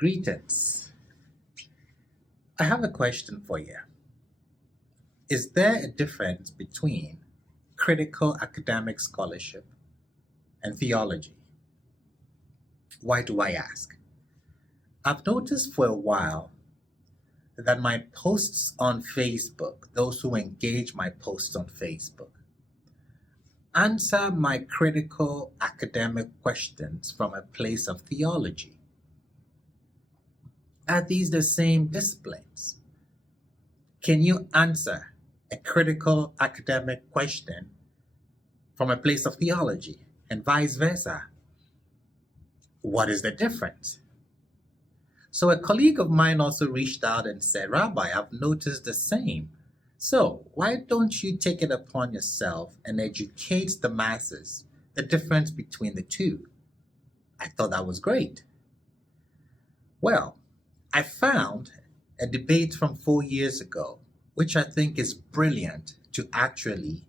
Greetings. I have a question for you. Is there a difference between critical academic scholarship and theology? Why do I ask? I've noticed for a while that my posts on Facebook, those who engage my posts on Facebook, answer my critical academic questions from a place of theology. Are these the same disciplines? Can you answer a critical academic question from a place of theology and vice versa? What is the difference? So a colleague of mine also reached out and said, Rabbi, I've noticed the same. So why don't you take it upon yourself and educate the masses the difference between the two? I thought that was great. Well, I found a debate from 4 years ago, which I think is brilliant to actually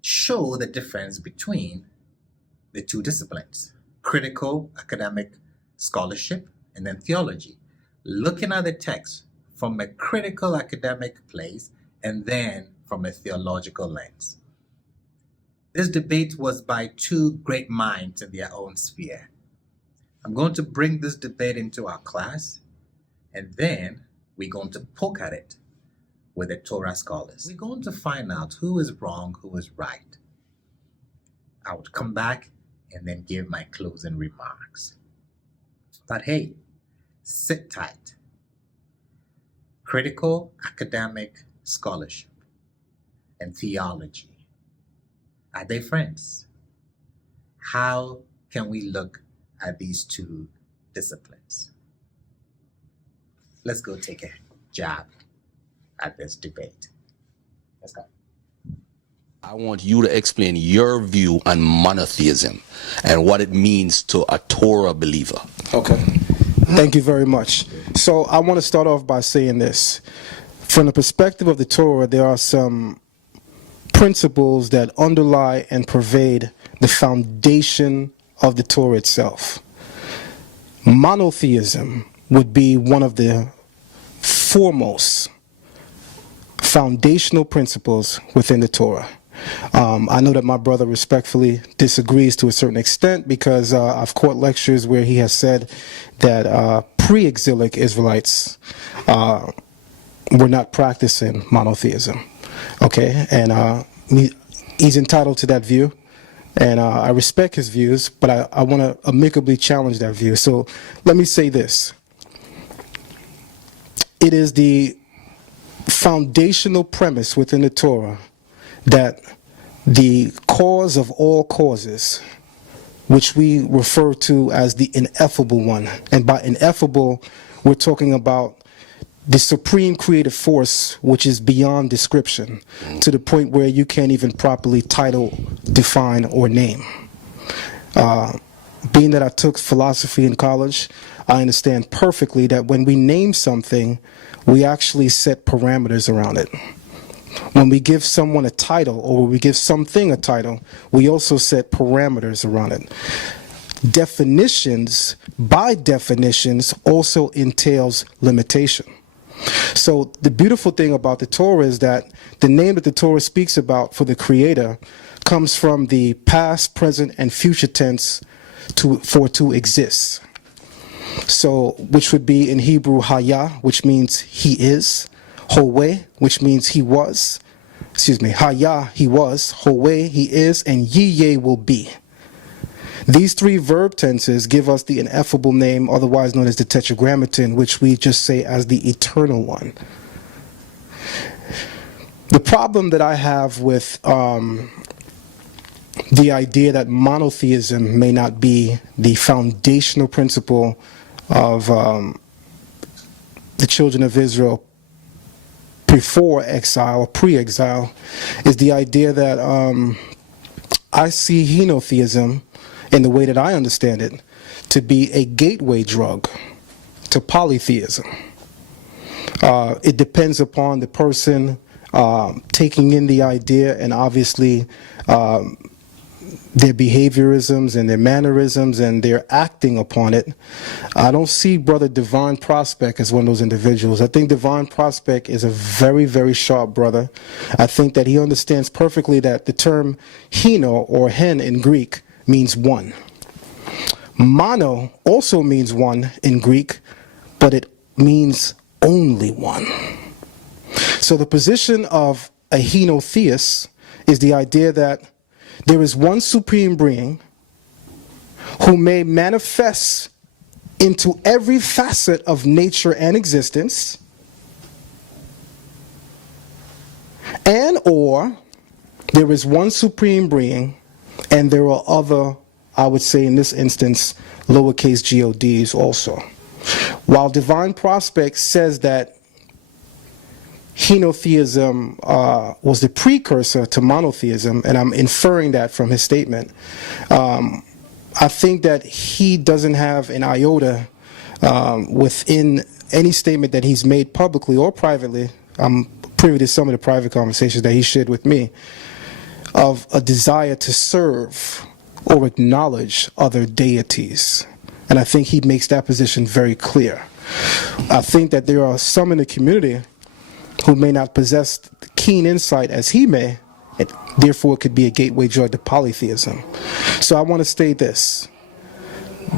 show the difference between the two disciplines, critical academic scholarship and then theology, looking at the text from a critical academic place and then from a theological lens. This debate was by two great minds in their own sphere. I'm going to bring this debate into our class, and then we're going to poke at it with the Torah scholars. We're going to find out who is wrong, who is right. I would come back and then give my closing remarks. But hey, sit tight. Critical academic scholarship and theology. Are they friends? How can we look at these two disciplines? Let's go take a jab at this debate. Let's go. I want you to explain your view on monotheism and what it means to a Torah believer. Okay. Thank you very much. So I want to start off by saying this. From the perspective of the Torah, there are some principles that underlie and pervade the foundation of the Torah itself. Monotheism would be one of the foremost foundational principles within the Torah. I know that my brother respectfully disagrees to a certain extent because I've caught lectures where he has said that pre-exilic Israelites were not practicing monotheism. Okay, and he's entitled to that view, and I respect his views, but I want to amicably challenge that view. So let me say this. It is the foundational premise within the Torah that the cause of all causes, which we refer to as the ineffable one, and by ineffable, we're talking about the supreme creative force, which is beyond description, to the point where you can't even properly title, define, or name. Being that I took philosophy in college, I understand perfectly that when we name something, we actually set parameters around it. When we give someone a title, or when we give something a title, we also set parameters around it. Definitions, by definitions, also entails limitation. So the beautiful thing about the Torah is that the name that the Torah speaks about for the Creator comes from the past, present, and future tense for to exist. So, which would be in Hebrew, Haya, which means he is, Howe, which means he was, Haya, he was, Howe, he is, and Yiyeh will be. These three verb tenses give us the ineffable name, otherwise known as the Tetragrammaton, which we just say as the eternal one. The problem that I have with the idea that monotheism may not be the foundational principle of the children of Israel before exile or pre-exile is the idea that I see henotheism, in the way that I understand it, to be a gateway drug to polytheism. It depends upon the person taking in the idea and obviously their behaviorisms and their mannerisms and their acting upon it, I don't see Brother Divine Prospect as one of those individuals. I think Divine Prospect is a very, very sharp brother. I think that he understands perfectly that the term heno or hen in Greek means one. Mono also means one in Greek, but it means only one. So the position of a henotheist is the idea that there is one supreme being who may manifest into every facet of nature and existence, and or there is one supreme being and there are other, I would say in this instance, lowercase gods also. While Divine Prospect says that Henotheism was the precursor to monotheism, and I'm inferring that from his statement, I think that he doesn't have an iota within any statement that he's made publicly or privately. I'm privy to some of the private conversations that he shared with me, of a desire to serve or acknowledge other deities. And I think he makes that position very clear. I think that there are some in the community who may not possess keen insight as he may, and therefore it could be a gateway drug to polytheism. So I want to state this.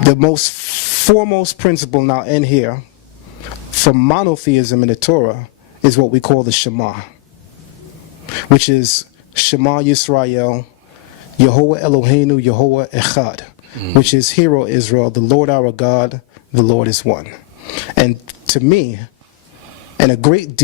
The most foremost principle, and I'll end here, for monotheism in the Torah is what we call the Shema, which is Shema Yisrael, Yehovah Eloheinu, Yehovah Echad, which is, Hear, O Israel, the Lord our God, the Lord is one. And to me, and a great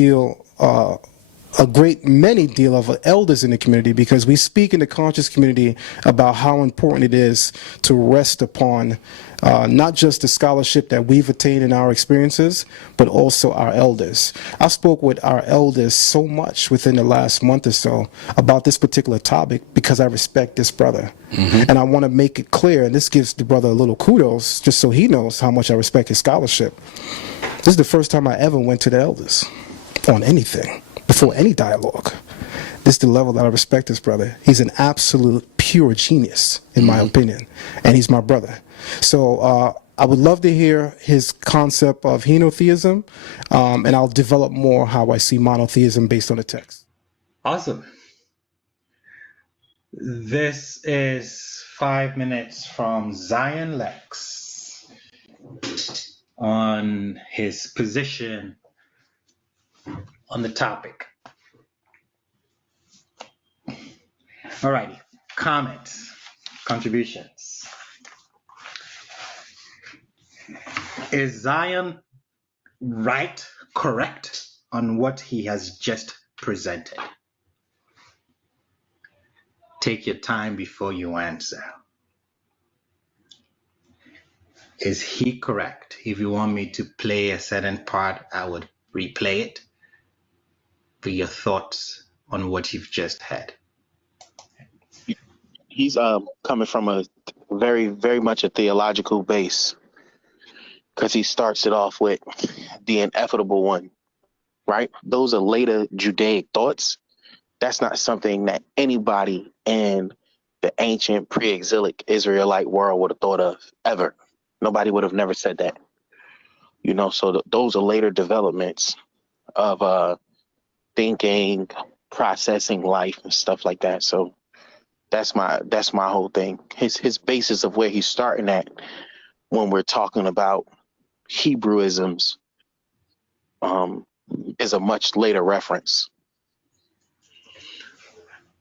many deal of elders in the community, because we speak in the conscious community about how important it is to rest upon not just the scholarship that we've attained in our experiences, but also our elders. I spoke with our elders so much within the last month or so about this particular topic because I respect this brother. And I want to make it clear, and this gives the brother a little kudos, just so he knows how much I respect his scholarship. This is the first time I ever went to the elders on anything, before any dialogue. This is the level that I respect this brother. He's an absolute pure genius, in my opinion, and he's my brother. So I would love to hear his concept of henotheism, and I'll develop more how I see monotheism based on the text. Awesome. This is 5 minutes from Zion Lex on his position on the topic. Alrighty, comments, contributions. Is Zion right, correct on what he has just presented? Take your time before you answer. Is he correct? If you want me to play a certain part, I would replay it for your thoughts on what you've just heard. He's coming from a very, very much a theological base, because he starts it off with the inevitable one, right? Those are later Judaic thoughts. That's not something that anybody in the ancient pre-exilic Israelite world would have thought of ever. Nobody would have never said that. You know, so those are later developments of thinking, processing life and stuff like that. So that's my whole thing. His basis of where he's starting at when we're talking about Hebrewisms is a much later reference.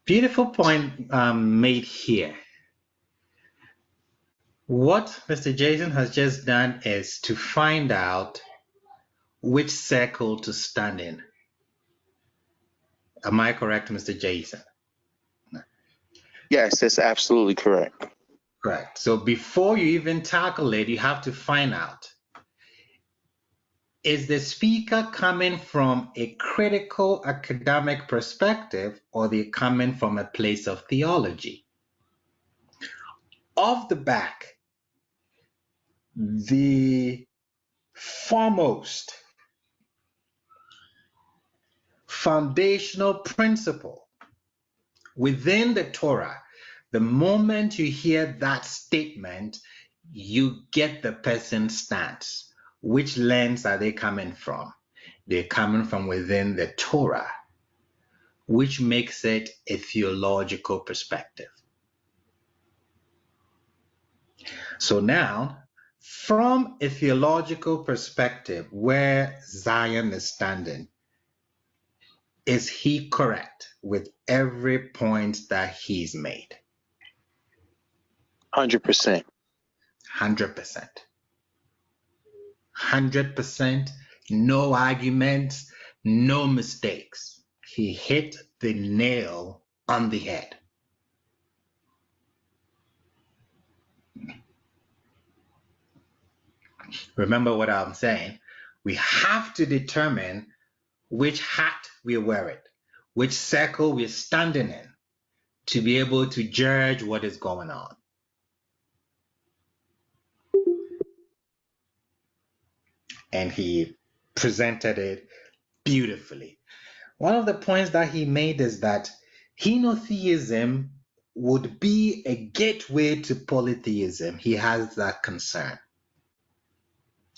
Beautiful point made here. What Mr. Jason has just done is to find out which circle to stand in. Am I correct, Mr. Jason? Yes, that's absolutely correct. Correct. So before you even tackle it, you have to find out, is the speaker coming from a critical academic perspective, or they're coming from a place of theology? Off the back, the foremost foundational principle within the Torah The moment you hear that statement, you get the person's stance. Which lens are they coming from? They're coming from within the Torah, which makes it a theological perspective. So now, from a theological perspective, where Zion is standing, is he correct with every point that he's made? 100%. 100%. 100%, no arguments, no mistakes. He hit the nail on the head. Remember what I'm saying? We have to determine which hat we're wearing, which circle we're standing in, to be able to judge what is going on. And he presented it beautifully. One of the points that he made is that Henotheism would be a gateway to polytheism. He has that concern,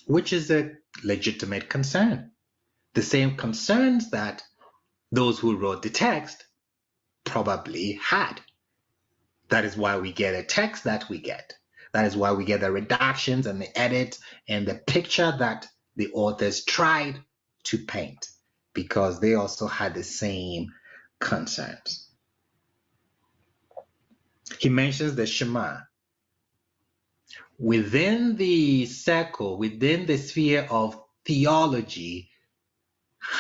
which is a legitimate concern. The same concerns that those who wrote the text probably had. That is why we get a text that we get. That is why we get the redactions and the edits and the picture that the authors tried to paint, because they also had the same concerns. He mentions the Shema. Within the circle, within the sphere of theology,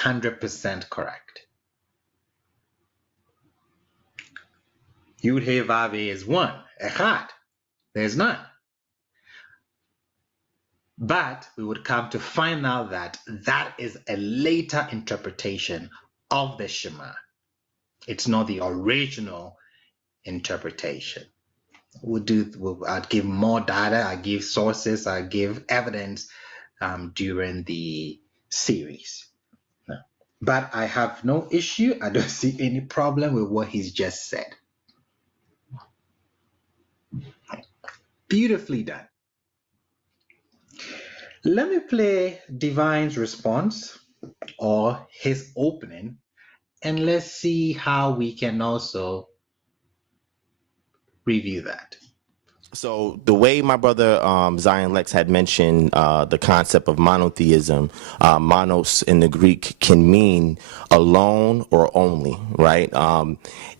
100% correct. Yud He Vav He is one, Echad. There's none. But we would come to find out that that is a later interpretation of the Shema. It's not the original interpretation. I'd give more data, I give sources, I give evidence during the series. But I have no issue. I don't see any problem with what he's just said. Beautifully done. Let me play Divine's response or his opening, and let's see how we can also review that. So the way my brother Zion Lex had mentioned the concept of monotheism, monos in the Greek can mean alone or only, right?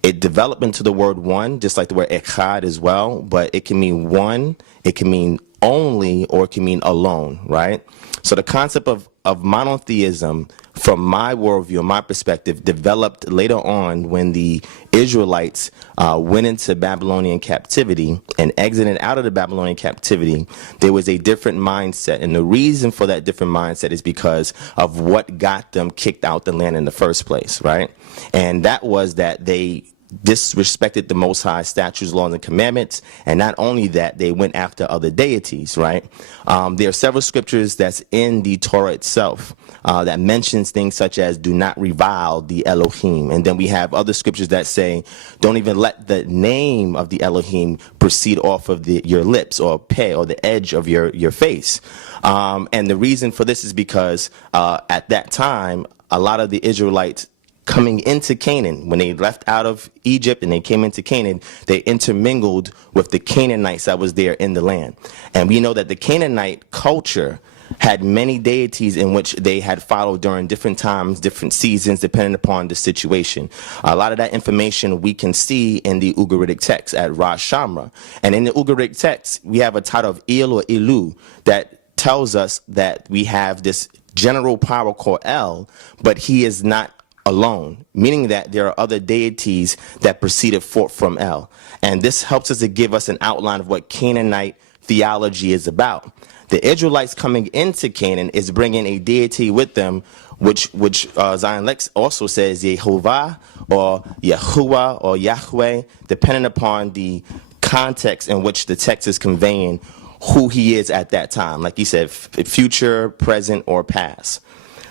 It developed into the word one, just like the word echad as well, but it can mean one, it can mean only, or it can mean alone, right? So the concept of monotheism, from my worldview, my perspective, developed later on when the Israelites went into Babylonian captivity and exited out of the Babylonian captivity. There was a different mindset, and the reason for that different mindset is because of what got them kicked out the land in the first place, right? And that was that they disrespected the Most High statutes, laws, and commandments, and not only that, they went after other deities, right? There are several scriptures that's in the Torah itself that mentions things such as do not revile the Elohim, and then we have other scriptures that say don't even let the name of the Elohim proceed off of your lips or peh or the edge of your face. And the reason for this is because at that time, a lot of the Israelites coming into Canaan, when they left out of Egypt and they came into Canaan, they intermingled with the Canaanites that was there in the land. And we know that the Canaanite culture had many deities in which they had followed during different times, different seasons, depending upon the situation. A lot of that information we can see in the Ugaritic text at Rosh Shamra. And in the Ugaritic text, we have a title of Il or Ilu that tells us that we have this general power called El, but he is not alone, meaning that there are other deities that proceeded forth from El. And this helps us to give us an outline of what Canaanite theology is about. The Israelites coming into Canaan is bringing a deity with them, which Zion Lex also says Yehovah or Yahuwah or Yahweh, depending upon the context in which the text is conveying who he is at that time. Like he said, future, present, or past.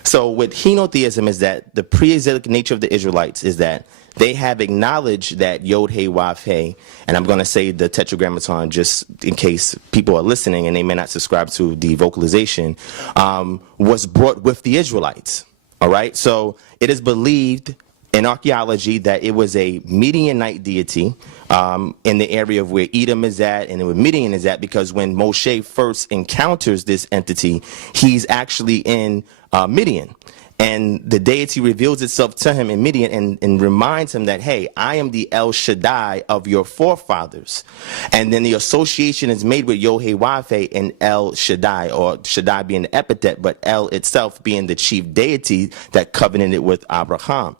So with henotheism is that the pre-exilic nature of the Israelites is that they have acknowledged that Yod He Wav He, and I'm going to say the Tetragrammaton just in case people are listening and they may not subscribe to the vocalization, was brought with the Israelites. All right, so it is believed in archaeology that it was a Midianite deity in the area of where Edom is at and where Midian is at, because when Moshe first encounters this entity, he's actually in Midian. And the deity reveals itself to him in Midian and reminds him that, hey, I am the El Shaddai of your forefathers. And then the association is made with Yod-Heh-Wav-Heh and El Shaddai, or Shaddai being the epithet, but El itself being the chief deity that covenanted with Abraham.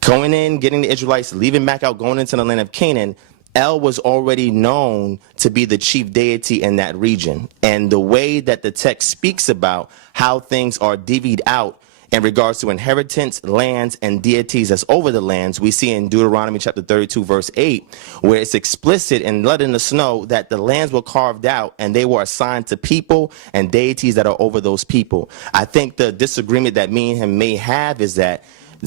Going in, getting the Israelites, leaving back out, going into the land of Canaan, El was already known to be the chief deity in that region. And the way that the text speaks about how things are divvied out in regards to inheritance, lands, and deities that's over the lands, we see in Deuteronomy chapter 32, verse 8, where it's explicit and letting us know that the lands were carved out and they were assigned to people and deities that are over those people. I think the disagreement that me and him may have is that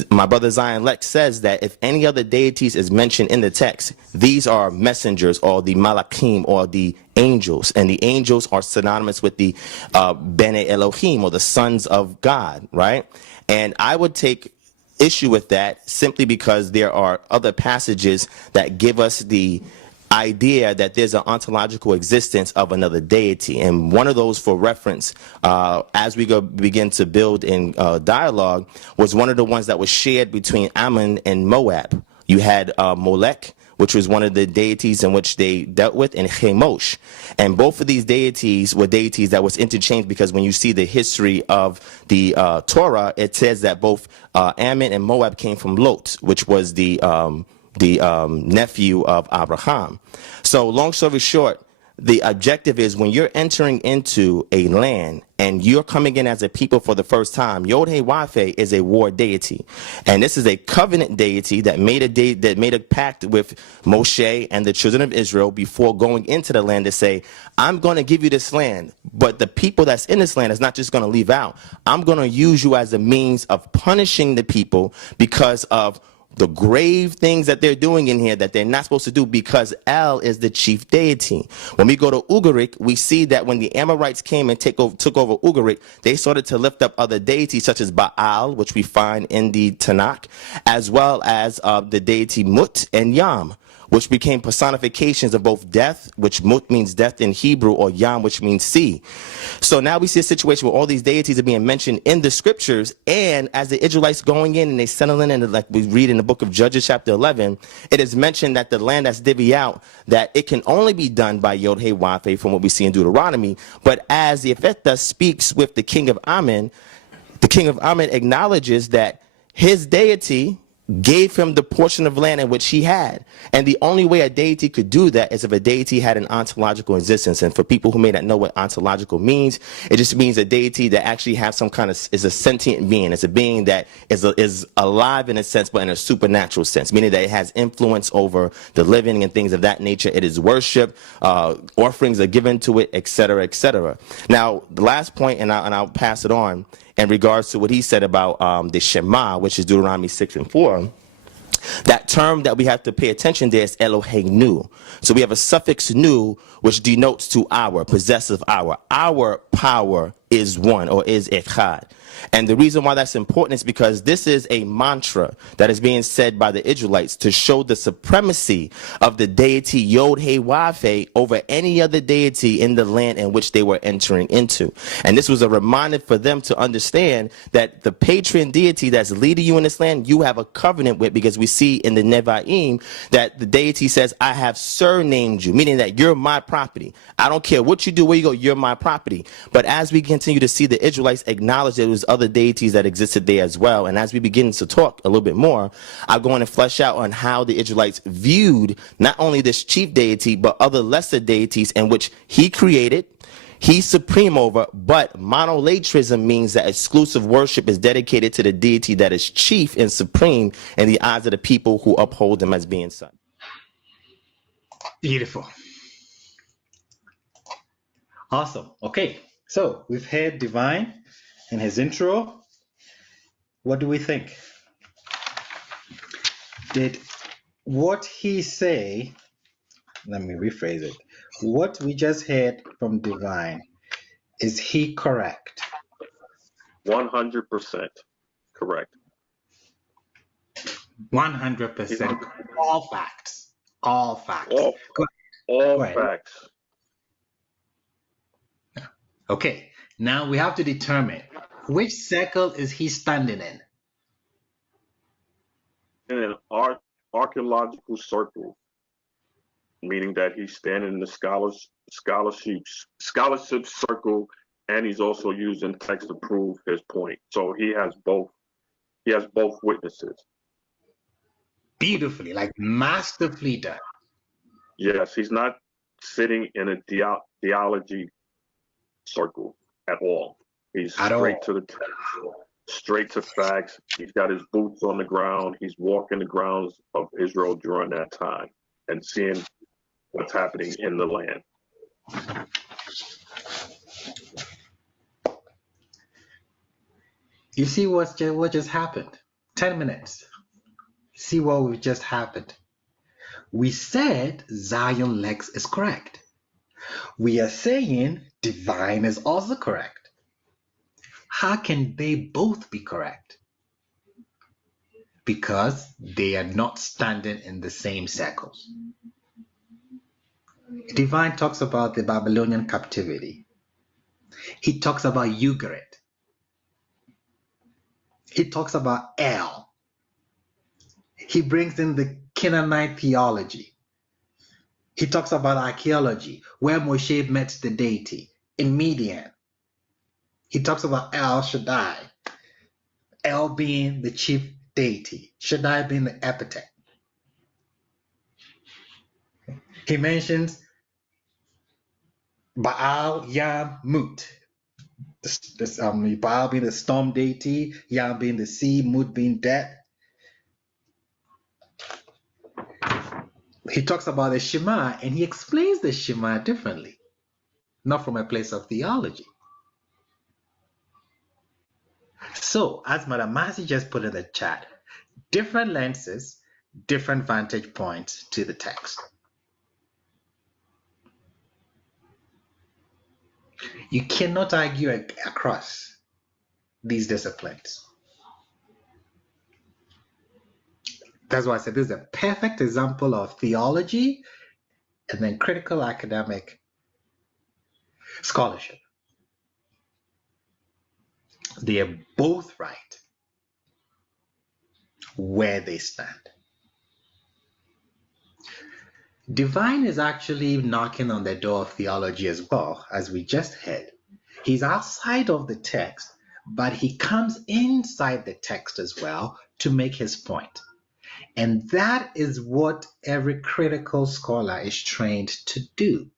my brother Zion Lex says that if any other deities is mentioned in the text, these are messengers or the malachim or the angels, and the angels are synonymous with the Bene Elohim or the sons of God, right? And I would take issue with that simply because there are other passages that give us the idea that there's an ontological existence of another deity, and one of those, for reference, as we begin to build in dialogue, was one of the ones that was shared between Ammon and Moab. You had Molech, which was one of the deities in which they dealt with, and Chemosh. And both of these deities were deities that was interchanged, because when you see the history of the Torah, it says that both Ammon and Moab came from Lot, which was the nephew of Abraham. So long story short, the objective is when you're entering into a land and you're coming in as a people for the first time, Yod-Heh-Wav-Heh is a war deity. And this is a covenant deity that made a pact with Moshe and the children of Israel before going into the land to say, I'm going to give you this land, but the people that's in this land is not just going to leave out. I'm going to use you as a means of punishing the people because of the grave things that they're doing in here that they're not supposed to do, because El is the chief deity. When we go to Ugarit, we see that when the Amorites came and took over Ugarit, they started to lift up other deities such as Baal, which we find in the Tanakh, as well as the deity Mut and Yam, which became personifications of both death, which Mut means death in Hebrew, or Yam, which means sea. So now we see a situation where all these deities are being mentioned in the scriptures, and as the Israelites going in and they settle in, and like we read in the book of Judges chapter 11, it is mentioned that the land that's divvied out, that it can only be done by Yod-Heh-Wav-Heh from what we see in Deuteronomy. But as the Akwetey speaks with the king of Ammon acknowledges that his deity gave him the portion of land in which he had. And the only way a deity could do that is if a deity had an ontological existence. And for people who may not know what ontological means, it just means a deity that actually has some kind of, is a sentient being. It's a being that is alive in a sense, but in a supernatural sense, meaning that it has influence over the living and things of that nature. It is worship, offerings are given to it, etc., etc. Now, the last point, and I'll pass it on, in regards to what he said about the Shema, which is Deuteronomy 6 and 4, that term that we have to pay attention there is Eloheinu. So we have a suffix nu, which denotes to our, possessive our. Our power is one, or is echad. And the reason why that's important is because this is a mantra that is being said by the Israelites to show the supremacy of the deity Yod-Heh-Wav-Heh over any other deity in the land in which they were entering into. And this was a reminder for them to understand that the patron deity that's leading you in this land, you have a covenant with, because we see in the Nevi'im that the deity says, I have surnamed you, meaning that you're my property. I don't care what you do, where you go, you're my property. But as we continue to see the Israelites acknowledge that it was other deities that existed there as well, and as we begin to talk a little bit more, I'm going to flesh out on how the Israelites viewed not only this chief deity, but other lesser deities in which he created, he's supreme over, but monolatrism means that exclusive worship is dedicated to the deity that is chief and supreme in the eyes of the people who uphold him as being such. Beautiful. Awesome. Okay, so we've heard Divine in his intro. What do we think? Did what he say, let me rephrase it. What we just heard from Divine, is he correct? 100% correct. 100%. All facts. All facts. All, Go all ahead. facts. Okay, now we have to determine which circle is he standing in. In an archaeological circle, meaning that he's standing in the scholarship circle, and he's also using text to prove his point. So he has both witnesses. Beautifully, like masterfully done. Yes, he's not sitting in a theology circle at all. He's straight to the text, straight to facts. He's got his boots on the ground. He's walking the grounds of Israel during that time and seeing what's happening in the land. You see what just happened? 10 minutes. See what just happened. We said Zion Lex is correct. We are saying Divine is also correct. How can they both be correct? Because they are not standing in the same circles. Divine talks about the Babylonian captivity. He talks about Ugarit. He talks about El. He brings in the Canaanite theology. He talks about archaeology, where Moshe met the deity in Midian. He talks about El Shaddai, El being the chief deity, Shaddai being the epithet. He mentions Baal, Yam, Mut. Baal being the storm deity, Yam being the sea, Mut being death. He talks about the Shema, and he explains the Shema differently, not from a place of theology. So, as Madam Masi just put in the chat, different lenses, different vantage points to the text. You cannot argue across these disciplines. That's why I said this is a perfect example of theology and then critical academic scholarship. They are both right where they stand. Divine is actually knocking on the door of theology as well, as we just heard. He's outside of the text, but he comes inside the text as well to make his point. And that is what every critical scholar is trained to do.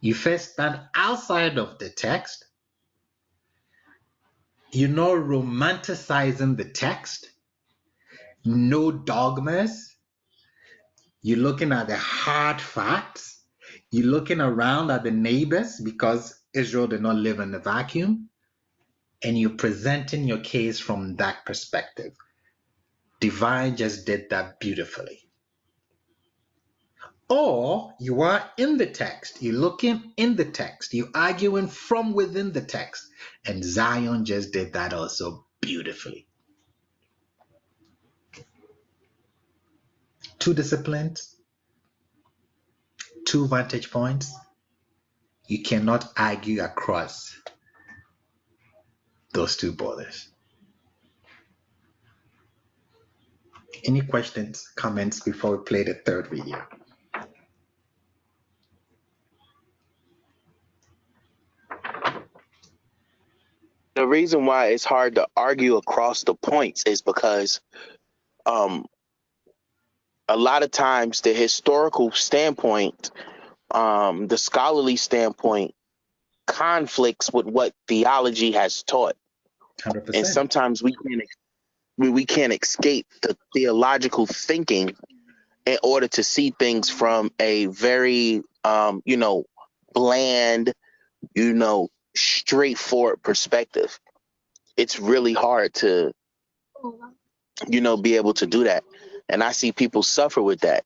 You first stand outside of the text. You're not romanticizing the text. No dogmas. You're looking at the hard facts. You're looking around at the neighbors because Israel did not live in a vacuum. And you're presenting your case from that perspective. Divine just did that beautifully. Or you are in the text. You're looking in the text. You're arguing from within the text. And Zion just did that also beautifully. Two disciplines, two vantage points. You cannot argue across those two borders. Any questions, comments before we play the third video? The reason why it's hard to argue across the points is because a lot of times the historical standpoint, the scholarly standpoint conflicts with what theology has taught. 100%. And sometimes we can't escape the theological thinking in order to see things from a very, bland, straightforward perspective. It's really hard to be able to do that. And I see people suffer with that,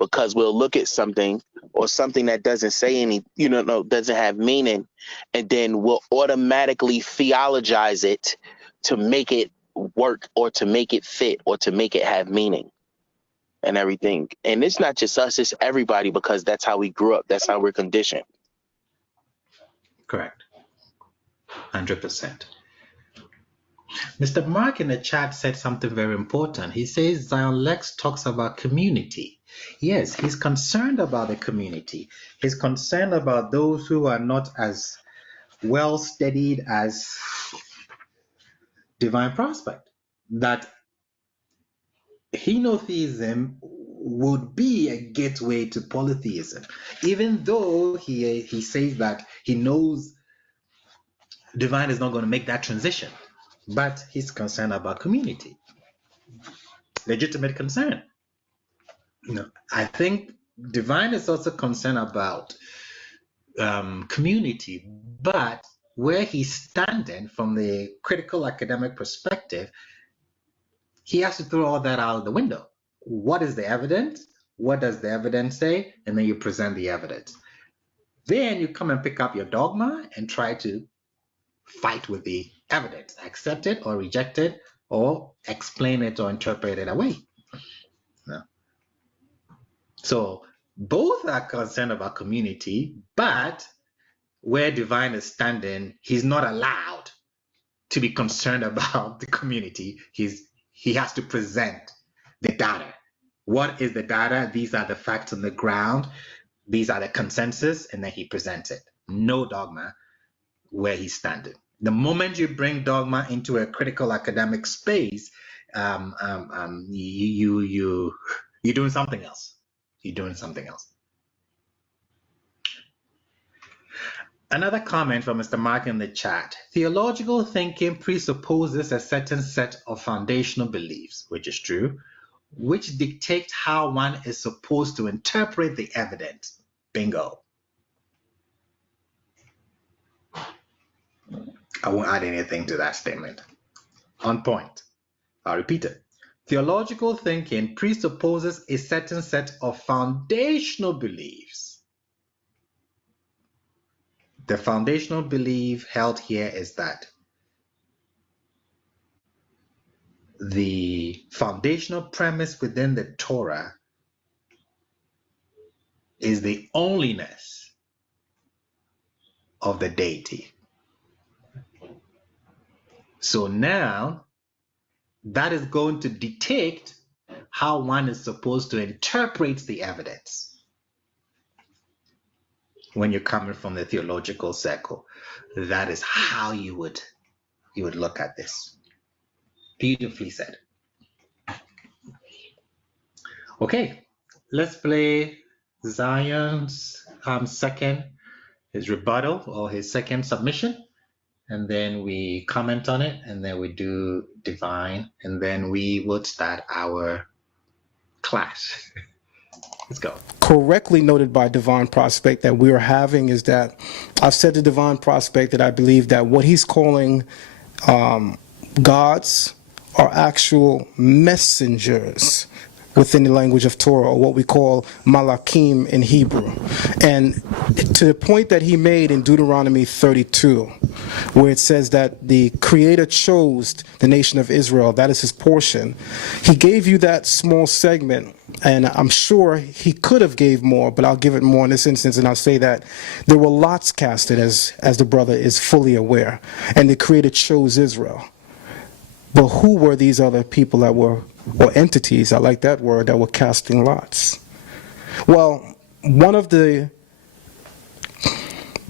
because we'll look at something or something that doesn't say any, doesn't have meaning, and then we'll automatically theologize it to make it work or to make it fit or to make it have meaning and everything. And it's not just us, it's everybody, because that's how we grew up. That's how we're conditioned. Correct. 100%. Mr. Mark in the chat said something very important. He says Zion Lex talks about community. Yes, he's concerned about the community. He's concerned about those who are not as well studied as Divine Prospect. That Henotheism would be a gateway to polytheism, even though he says that he knows Divine is not going to make that transition. But he's concerned about community. Legitimate concern. I think Divine is also concerned about community, but where he's standing from the critical academic perspective, he has to throw all that out of the window. What is the evidence? What does the evidence say? And then you present the evidence. Then you come and pick up your dogma and try to fight with the evidence, accept it or reject it, or explain it or interpret it away. No. So both are concerned about community, but where Divine is standing, he's not allowed to be concerned about the community. He has to present the data. What is the data? These are the facts on the ground. These are the consensus, and then he presents it. No dogma where he's standing. The moment you bring dogma into a critical academic space, you're doing something else. You're doing something else. Another comment from Mr. Mark in the chat. Theological thinking presupposes a certain set of foundational beliefs, which is true, which dictate how one is supposed to interpret the evidence. Bingo. I won't add anything to that statement. On point. I'll repeat it. Theological thinking presupposes a certain set of foundational beliefs. The foundational belief held here is that the foundational premise within the Torah is the onlyness of the deity. So now that is going to dictate how one is supposed to interpret the evidence when you're coming from the theological circle. That is how you would look at this. Beautifully said. Okay, let's play Zion's his rebuttal or his second submission, and then we comment on it, and then we do Divine, and then we would start our class. Let's go. Correctly noted by Divine Prospect that we are having is that I've said to Divine Prospect that I believe that what he's calling gods are actual messengers within the language of Torah, or what we call malachim in Hebrew. And to the point that he made in Deuteronomy 32, where it says that the Creator chose the nation of Israel, that is his portion, he gave you that small segment, and I'm sure he could have gave more, but I'll give it more in this instance, and I'll say that there were lots casted, as the brother is fully aware, and the Creator chose Israel. But who were these other people that were, or entities, I like that word, that were casting lots? Well, one of the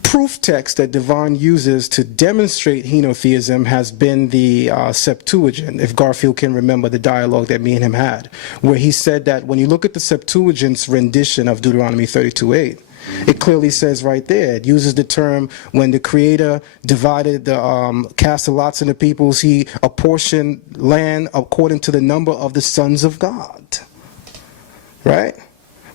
proof texts that Divine uses to demonstrate henotheism has been the Septuagint, if Garfield can remember the dialogue that me and him had, where he said that when you look at the Septuagint's rendition of Deuteronomy 32:8, it clearly says right there, it uses the term when the Creator divided the cast the lots in the peoples, he apportioned land according to the number of the sons of God. Right?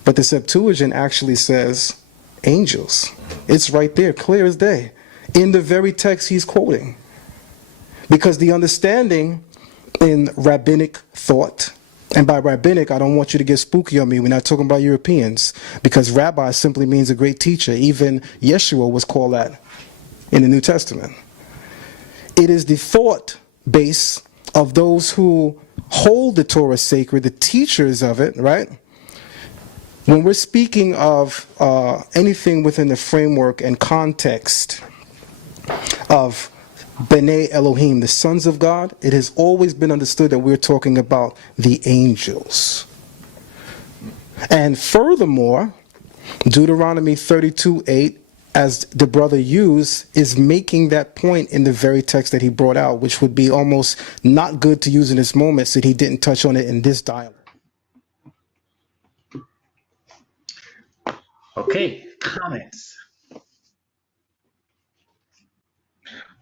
But the Septuagint actually says angels. It's right there, clear as day, in the very text he's quoting. Because the understanding in rabbinic thought. And by rabbinic, I don't want you to get spooky on me. We're not talking about Europeans, because rabbi simply means a great teacher. Even Yeshua was called that in the New Testament. It is the thought base of those who hold the Torah sacred, the teachers of it, right? When we're speaking of anything within the framework and context of B'nai Elohim, the sons of God, it has always been understood that we're talking about the angels. And furthermore, Deuteronomy 32:8, as the brother used, is making that point in the very text that he brought out, which would be almost not good to use in this moment, so he didn't touch on it in this dialogue. Okay, comments.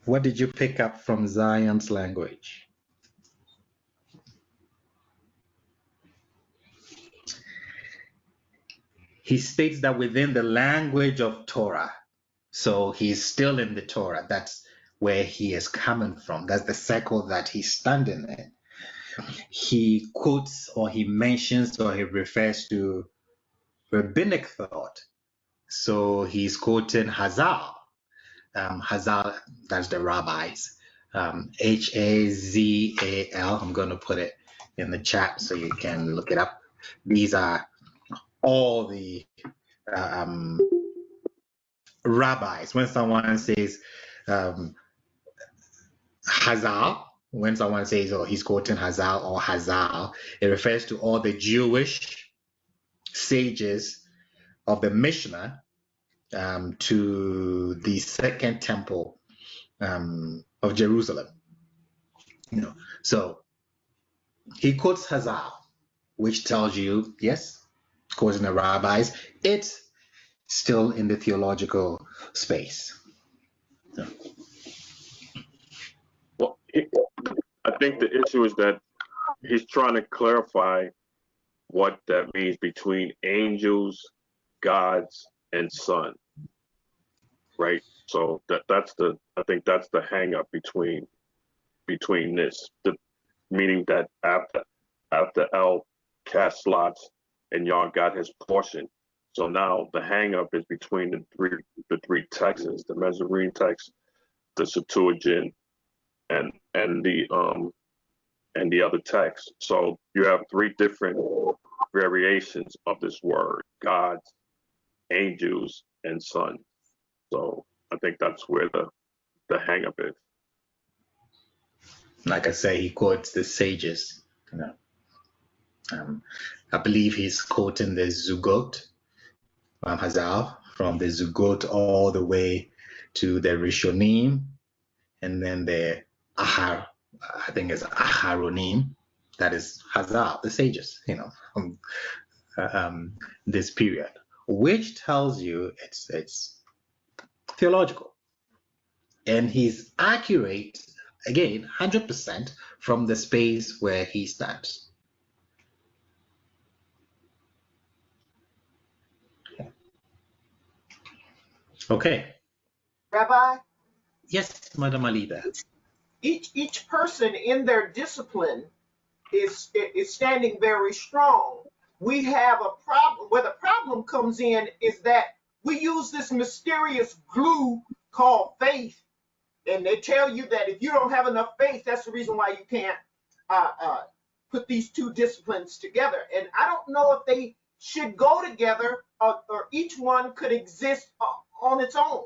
What did you pick up from Zion's language? He states that within the language of Torah, so he's still in the Torah. That's where he is coming from. That's the circle that he's standing in. He quotes or he mentions or he refers to rabbinic thought. So he's quoting Hazal. Hazal, that's the rabbis. Hazal. I'm going to put it in the chat so you can look it up. These are all the rabbis. When someone says Hazal, when someone says, oh, he's quoting Hazal or Hazal, it refers to all the Jewish sages of the Mishnah to the Second Temple of Jerusalem. So he quotes Hazal, which tells you, yes, quoting the rabbis, it's still in the theological space. So. Well, I think the issue is that he's trying to clarify what that means between angels, gods, and sun, right? So I think that's the hang up between this, meaning that after El cast lots and Yah got his portion. So now the hang up is between the three texts, the Masorean text, the Septuagint, and the other text. So you have three different variations of this word: gods, angels, and sun. So I think that's where the hang up is. Like I say, he quotes the sages. I believe he's quoting the Zugot, Hazal, from the Zugot all the way to the Rishonim, and then the I think it's Aharonim, that is Hazal, the sages, from this period, which tells you it's theological. And he's accurate, again, 100% from the space where he stands. Okay. Rabbi? Yes, Madam Alida. Each person in their discipline is standing very strong. We have a problem. Where the problem comes in is that we use this mysterious glue called faith, and they tell you that if you don't have enough faith, that's the reason why you can't put these two disciplines together. And I don't know if they should go together or each one could exist on its own.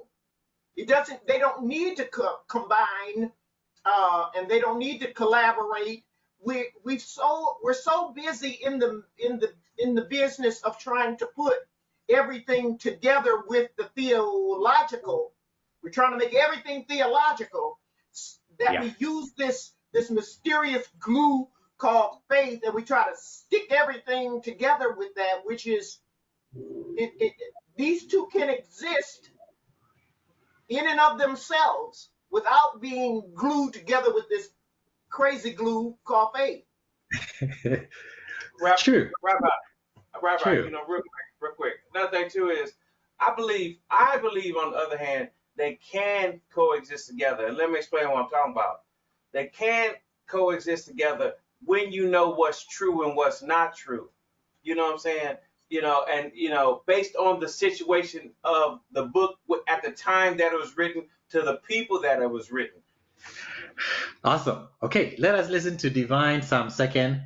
It doesn't. They don't need to combine, and they don't need to collaborate. We're so busy in the business of trying to put everything together with the theological. We're trying to make everything theological, that we use this mysterious glue called faith, and we try to stick everything together with that, which is these two can exist in and of themselves without being glued together with this crazy glue called faith. True. Rabbi, True. real quick. Another thing too is I believe on the other hand, they can coexist together. And let me explain what I'm talking about. They can coexist together when you know what's true and what's not true. You know what I'm saying? And based on the situation of the book at the time that it was written to the people that it was written. Awesome. Okay, let us listen to Divine Psalm 2nd.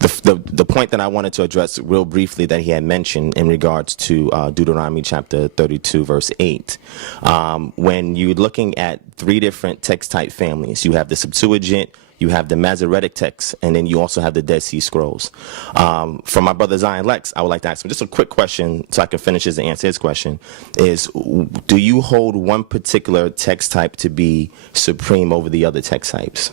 The point that I wanted to address real briefly that he had mentioned in regards to Deuteronomy chapter 32 verse 8, when you're looking at three different text type families, you have the Septuagint, you have the Masoretic text, and then you also have the Dead Sea Scrolls. From my brother Zion Lex, I would like to ask him just a quick question so I can finish his and answer his question, is do you hold one particular text type to be supreme over the other text types?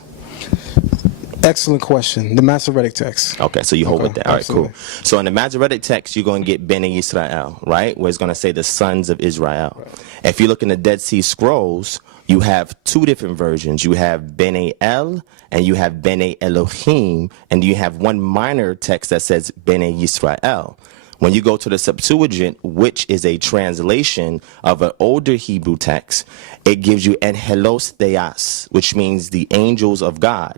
Excellent question. The Masoretic text. Okay, so you hold with that. All right, absolutely. cool. So in the Masoretic text, you're going to get Bnei Israel, right? Where it's going to say the sons of Israel. Right. If you look in the Dead Sea Scrolls, you have two different versions. You have Bnei El and you have Bnei Elohim, and you have one minor text that says Bnei Yisrael. When you go to the Septuagint, which is a translation of an older Hebrew text, it gives you Angelos Theas, which means the angels of God.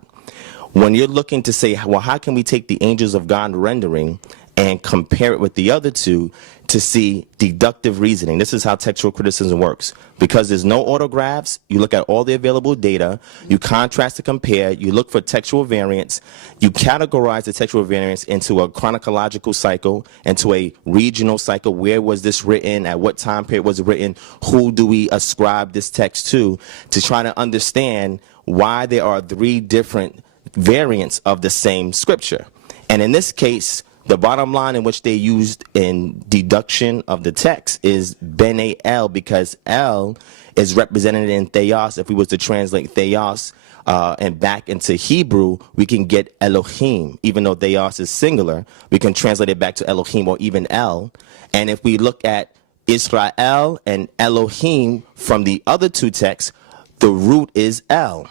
When you're looking to say, well, how can we take the angels of God rendering and compare it with the other two to see deductive reasoning? This is how textual criticism works. Because there's no autographs, you look at all the available data, you contrast and compare, you look for textual variants, you categorize the textual variants into a chronological cycle, into a regional cycle. Where was this written? At what time period was it written? Who do we ascribe this text to try to understand why there are three different variants of the same scripture. And in this case, the bottom line in which they used in deduction of the text is Bnei El, because El is represented in Theos. If we was to translate Theos and back into Hebrew, we can get Elohim. Even though Theos is singular, we can translate it back to Elohim or even El. And if we look at Israel and Elohim from the other two texts, the root is El.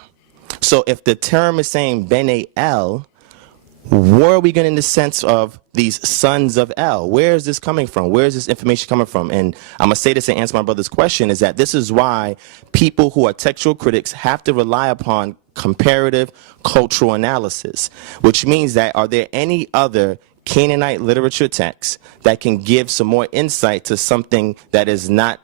So if the term is saying Bnei El, where are we getting the sense of these sons of El? Where is this coming from? Where is this information coming from? And I'm going to say this and answer my brother's question, is that this is why people who are textual critics have to rely upon comparative cultural analysis, which means that are there any other Canaanite literature texts that can give some more insight to something that is not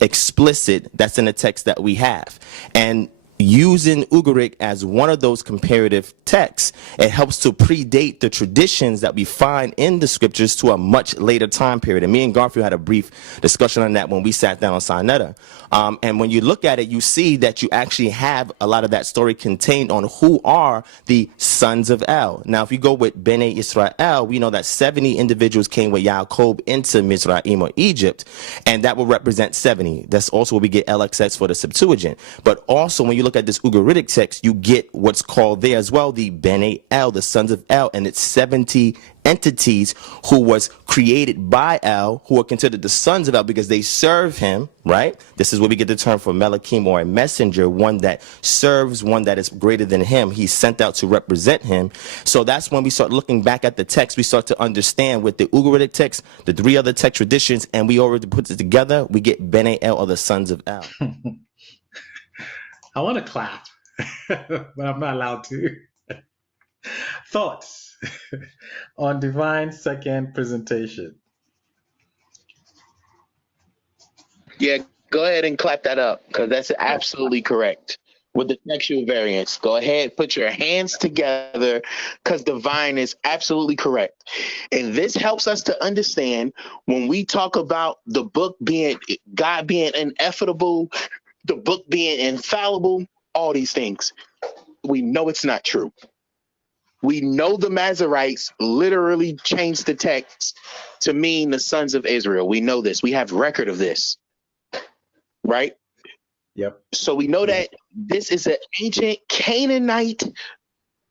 explicit that's in the text that we have? And using Ugaritic as one of those comparative texts, it helps to predate the traditions that we find in the scriptures to a much later time period. And me and Garfield had a brief discussion on that when we sat down on Sinetta. And when you look at it, you see that you actually have a lot of that story contained on who are the sons of El. Now, if you go with Bnei Israel, we know that 70 individuals came with Yaakov into Mizraim or Egypt, and that will represent 70. That's also where we get LXX for the Septuagint. But also, when you look at this Ugaritic text, you get what's called there as well the Bnei El, the sons of El, and it's 70 entities who was created by El, who are considered the sons of El because they serve him, right? This is where we get the term for Melachim, or a messenger, one that serves one that is greater than him. He's sent out to represent him. So that's when we start looking back at the text, we start to understand with the Ugaritic text, the three other text traditions, and we already put it together, we get Bnei El, or the sons of El. I want to clap, but I'm not allowed to. Thoughts on Divine second presentation? Yeah, go ahead and clap that up, because that's absolutely correct. With the textual variants, go ahead, put your hands together, because Divine is absolutely correct. And this helps us to understand when we talk about the book being, God being ineffable, the book being infallible, all these things. We know it's not true. We know the Masoretes literally changed the text to mean the sons of Israel. We know this. We have record of this. Right? Yep. So we know that this is an ancient Canaanite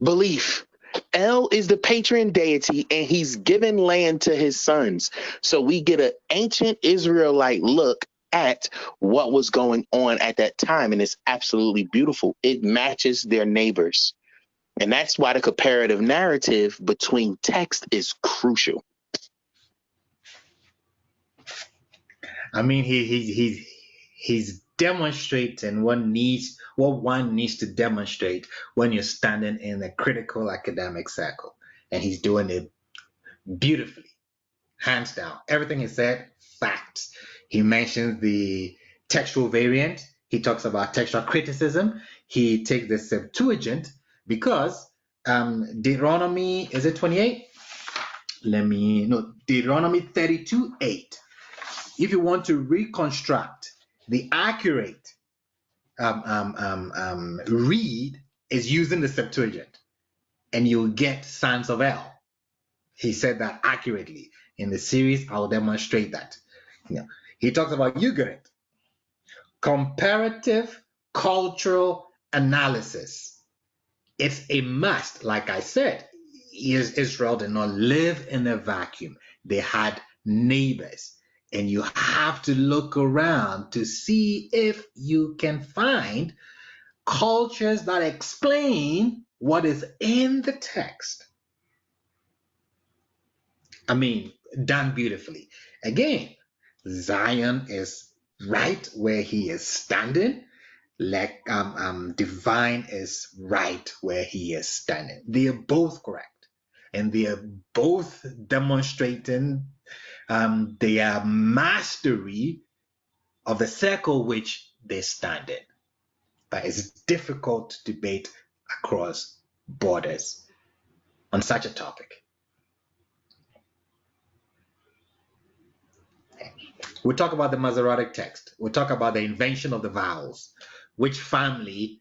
belief. El is the patron deity, and he's given land to his sons. So we get an ancient Israelite look at what was going on at that time, and it's absolutely beautiful. It matches their neighbors. And that's why the comparative narrative between text is crucial. I mean, he's demonstrating what one needs to demonstrate when you're standing in a critical academic circle. And he's doing it beautifully, hands down. Everything he said, facts. He mentions the textual variant. He talks about textual criticism. He takes the Septuagint because Deuteronomy, is it 28? Deuteronomy 32:8. If you want to reconstruct the accurate read, is using the Septuagint, and you'll get sons of El. He said that accurately. In the series, I'll demonstrate that. He talks about Ugarit, comparative cultural analysis. It's a must. Like I said, Israel did not live in a vacuum. They had neighbors. And you have to look around to see if you can find cultures that explain what is in the text. I mean, done beautifully. Again, Zion is right where he is standing. Divine is right where he is standing. They are both correct. And they are both demonstrating their mastery of the circle which they stand in. But it's difficult to debate across borders on such a topic. We'll talk about the Masoretic text. We'll talk about the invention of the vowels. Which family's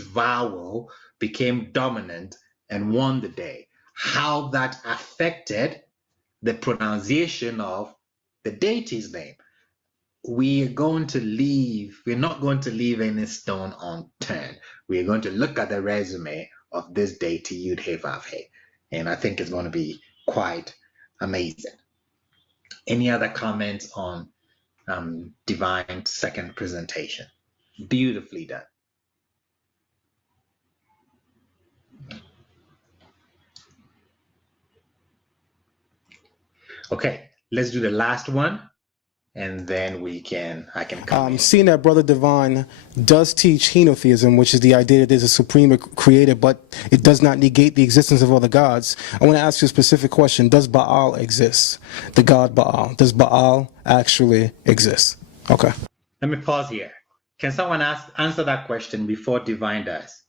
vowel became dominant and won the day. How that affected the pronunciation of the deity's name. We're not going to leave any stone unturned. We're going to look at the resume of this deity, Yud-Heh-Vav-Heh. And I think it's going to be quite amazing. Any other comments on divine second presentation? Beautifully done. Okay, let's do the last one, and then I can come seeing that Brother Divine does teach Henotheism, which is the idea that there's a supreme creator, but it does not negate the existence of other gods. I want to ask you a specific question. Does Baal exist? The god Baal. Does Baal actually exist? Okay. Let me pause here. Can someone answer that question before Divine does?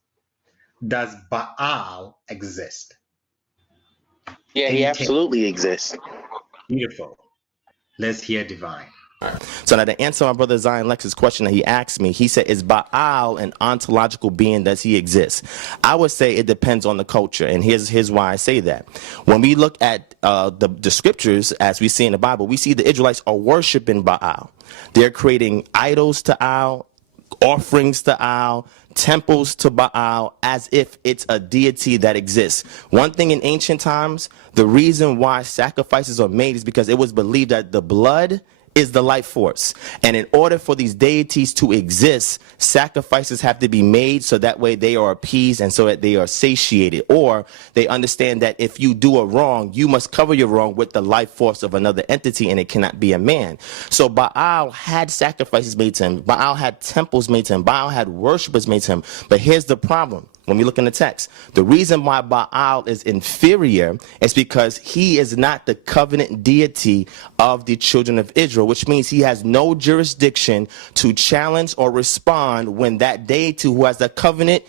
Does Baal exist? Yeah, he absolutely exists. Beautiful. Let's hear Divine. So now to answer my brother Zion Lex's question that he asked me, he said, is Baal an ontological being? Does he exist? I would say it depends on the culture. And here's why I say that. When we look at the scriptures, as we see in the Bible, we see the Israelites are worshiping Baal. They're creating idols to Baal, offerings to Baal, temples to Baal, as if it's a deity that exists. One thing in ancient times, the reason why sacrifices are made is because it was believed that the blood is the life force. And in order for these deities to exist, sacrifices have to be made so that way they are appeased and so that they are satiated. Or they understand that if you do a wrong, you must cover your wrong with the life force of another entity, and it cannot be a man. So Baal had sacrifices made to him. Baal had temples made to him. Baal had worshipers made to him. But here's the problem. When we look in the text, the reason why Baal is inferior is because he is not the covenant deity of the children of Israel, which means he has no jurisdiction to challenge or respond when that deity who has the covenant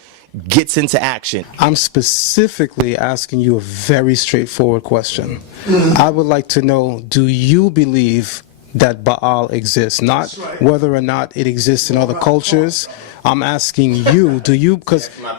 gets into action. I'm specifically asking you a very straightforward question. I would like to know, do you believe that Baal exists? Not whether or not it exists in other cultures. I'm asking you, do you,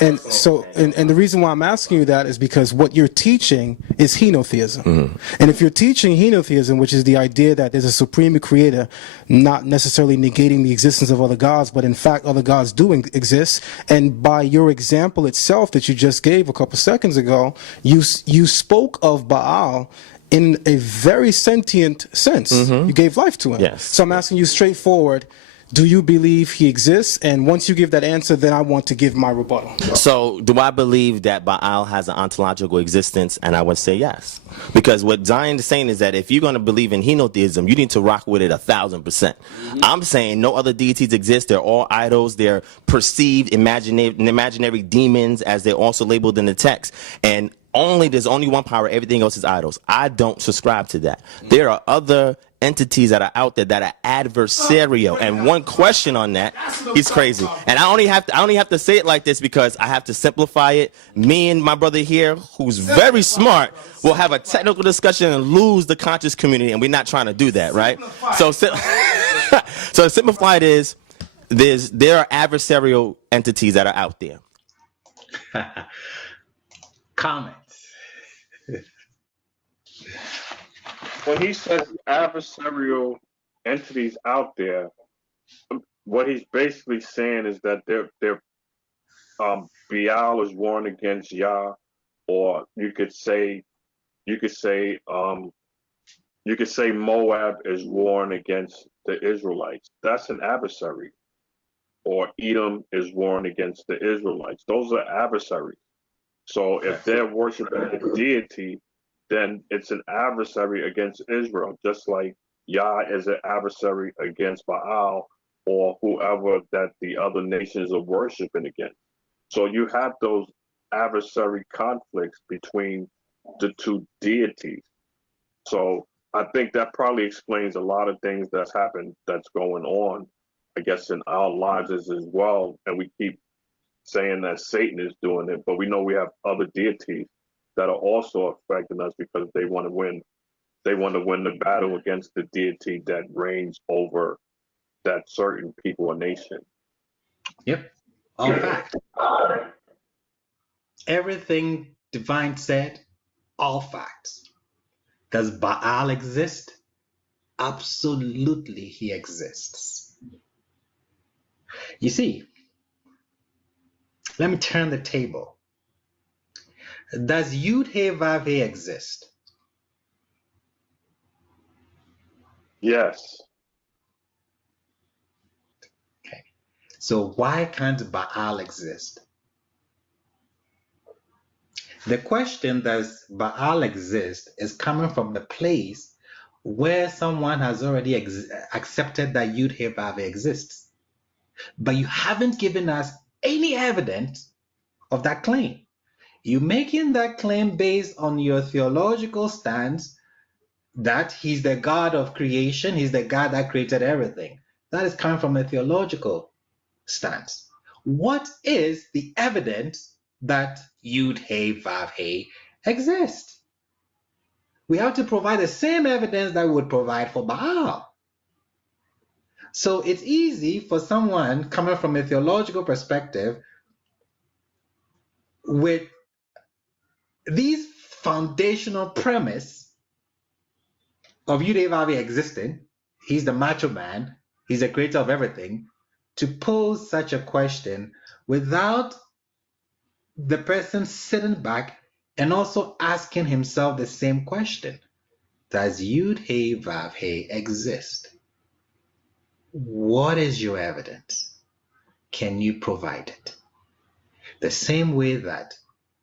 and the reason why I'm asking you that is because what you're teaching is henotheism. And if you're teaching henotheism, which is the idea that there's a supreme creator, not necessarily negating the existence of other gods, but in fact other gods do exist, and by your example itself that you just gave a couple seconds ago, you spoke of Baal in a very sentient sense. You gave life to him. Yes. So I'm asking you straightforward, Do you believe he exists? And once you give that answer, then I want to give my rebuttal. So, do I believe that Baal has an ontological existence? And I would say yes. Because what Zion is saying is that if you're going to believe in Henotheism, you need to rock with it 1,000%. I'm saying no other deities exist. They're all idols. They're perceived imaginary demons, as they're also labeled in the text. And there's only one power. Everything else is idols. I don't subscribe to that. There are other entities that are out there that are adversarial. And one question on that, he's crazy. And I only have to say it like this because I have to simplify it. Me and my brother here, who's very smart, will have a technical discussion and lose the conscious community, and we're not trying to do that, right? So simplified is there are adversarial entities that are out there. Comments. When he says adversarial entities out there, what he's basically saying is that Baal is warring against Yah, or you could say Moab is warring against the Israelites. That's an adversary. Or Edom is warring against the Israelites. Those are adversaries. So if they're worshiping a deity, then it's an adversary against Israel, just like Yah is an adversary against Baal or whoever that the other nations are worshiping against. So you have those adversary conflicts between the two deities. So I think that probably explains a lot of things that's happened, that's going on, I guess, in our lives as well. And we keep saying that Satan is doing it, but we know we have other deities that are also affecting us because they want to win. They want to win the battle against the deity that reigns over that certain people or nation. Yep. All fact. Everything divine said, all facts. Does Baal exist? Absolutely, he exists. You see, let me turn the table. Does Yud-Heh-Vav-Heh exist? Yes. Okay. So why can't Baal exist? The question, does Baal exist, is coming from the place where someone has already accepted that Yud-Heh-Vav-Heh exists. But you haven't given us any evidence of that claim. You're making that claim based on your theological stance that he's the God of creation, he's the God that created everything. That is coming from a theological stance. What is the evidence that Yud-Heh-Vav-Heh exists? We have to provide the same evidence that we would provide for Baal. So it's easy for someone coming from a theological perspective with these foundational premise of Yud-Heh-Vav-Heh existing, he's the macho man, he's the creator of everything, to pose such a question without the person sitting back and also asking himself the same question. Does Yud-Heh-Vav-Heh exist? What is your evidence? Can you provide it? The same way that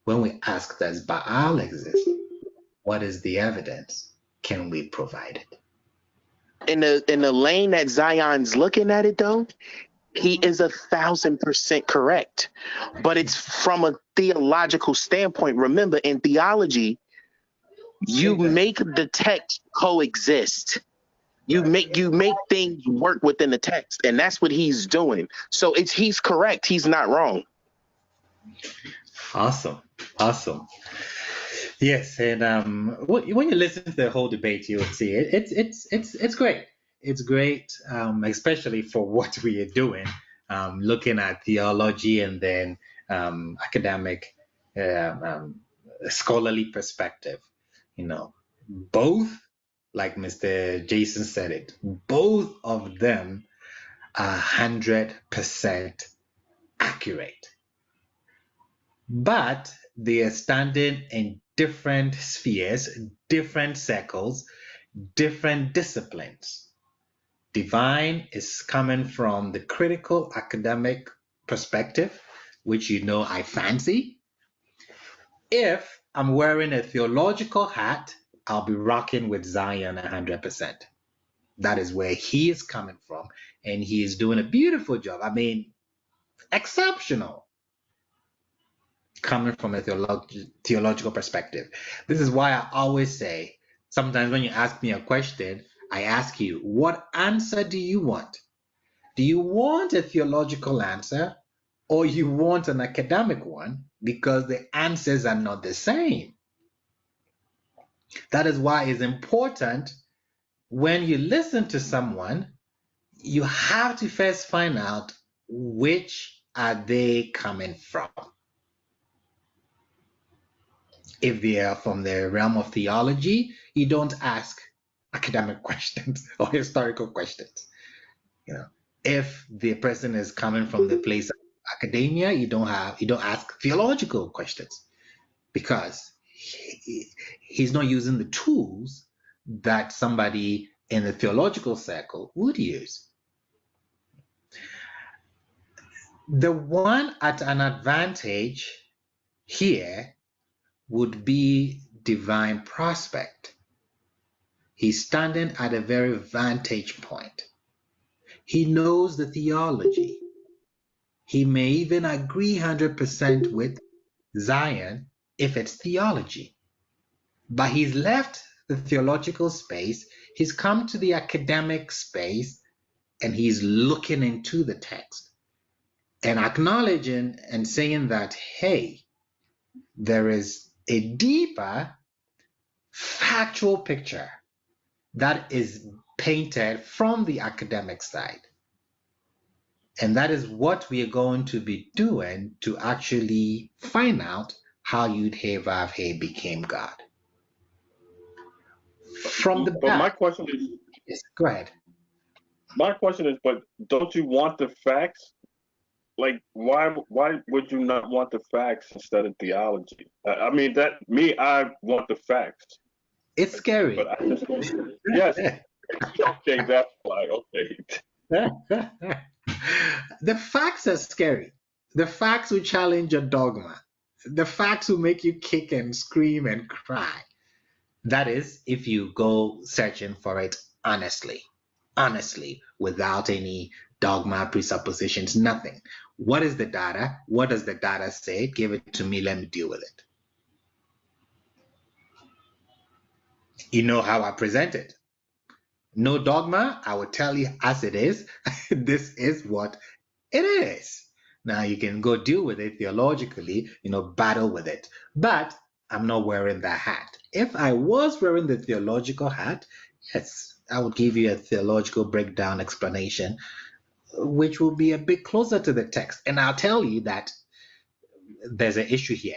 when we ask, does Baal exist? What is the evidence? Can we provide it? In the lane that Zion's looking at it, though, he is 1,000% correct. But it's from a theological standpoint. Remember, in theology, you make the text coexist. You make things work within the text, and that's what he's doing. So he's correct. He's not wrong. Awesome. Yes, and when you listen to the whole debate, you'll see it's great. It's great, especially for what we are doing, looking at theology and then academic, scholarly perspective. Both, like Mr. Jason said it, both of them are 100% accurate. But they are standing in different spheres, different circles, different disciplines. divine is coming from the critical academic perspective, which I fancy. If I'm wearing a theological hat, I'll be rocking with Zion 100%. That is where he is coming from, and he is doing a beautiful job. I mean, exceptional, coming from a theological perspective. This is why I always say, sometimes when you ask me a question, I ask you, what answer do you want? Do you want a theological answer, or you want an academic one? Because the answers are not the same. That is why it's important when you listen to someone, you have to first find out which are they coming from. If they are from the realm of theology, you don't ask academic questions or historical questions. If the person is coming from the place of academia, you don't ask theological questions, because he's not using the tools that somebody in the theological circle would use. The one at an advantage here would be divine prospect. He's standing at a very vantage point. He knows the theology. He may even agree 100% with Zion if it's theology. But he's left the theological space, he's come to the academic space, and he's looking into the text and acknowledging and saying that, hey, there is a deeper factual picture that is painted from the academic side. And that is what we are going to be doing to actually find out how Yud-Heh-Vav-Heh became God. From the back. But my question is, yes, go ahead. My question is, but don't you want the facts? Like, why would you not want the facts instead of theology? I mean, I want the facts. It's scary. But I just, yes. Okay, that's why. Okay. The facts are scary. The facts will challenge your dogma. The facts will make you kick and scream and cry. That is, if you go searching for it honestly, without any dogma, presuppositions, nothing. What is the data? What does the data say? Give it to me. Let me deal with it. You know how I present it. No dogma. I will tell you as it is. This is what it is. Now you can go deal with it theologically, battle with it. But I'm not wearing that hat. If I was wearing the theological hat, yes, I would give you a theological breakdown explanation, which will be a bit closer to the text. And I'll tell you that there's an issue here.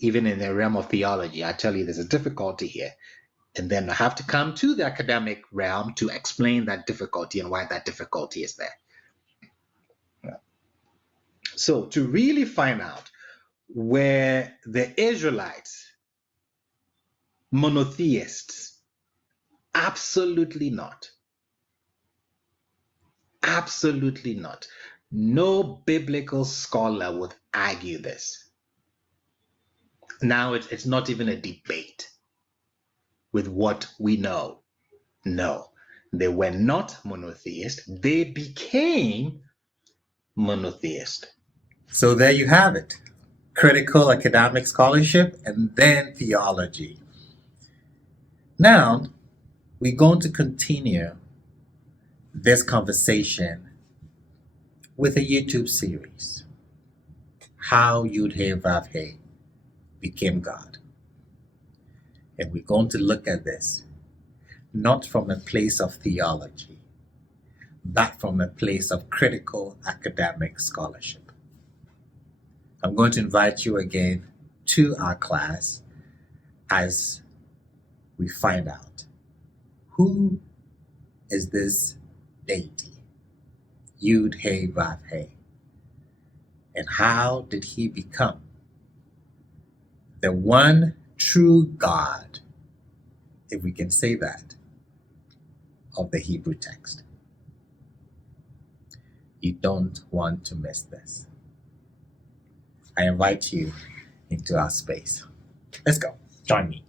Even in the realm of theology, I tell you there's a difficulty here. And then I have to come to the academic realm to explain that difficulty and why that difficulty is there. So to really find out where the Israelites, monotheists, absolutely not. Absolutely not. No biblical scholar would argue this. Now it's not even a debate with what we know. No, they were not monotheist. They became monotheist. So there you have it. Critical academic scholarship and then theology. Now, we're going to continue this conversation with a YouTube series. How Yud-Heh-Vav-Heh became God. And we're going to look at this not from a place of theology, but from a place of critical academic scholarship. I'm going to invite you again to our class as we find out who is this deity, Yud-Heh-Vav-Heh, and how did he become the one true God, if we can say that, of the Hebrew text. You don't want to miss this. I invite you into our space. Let's go. Join me.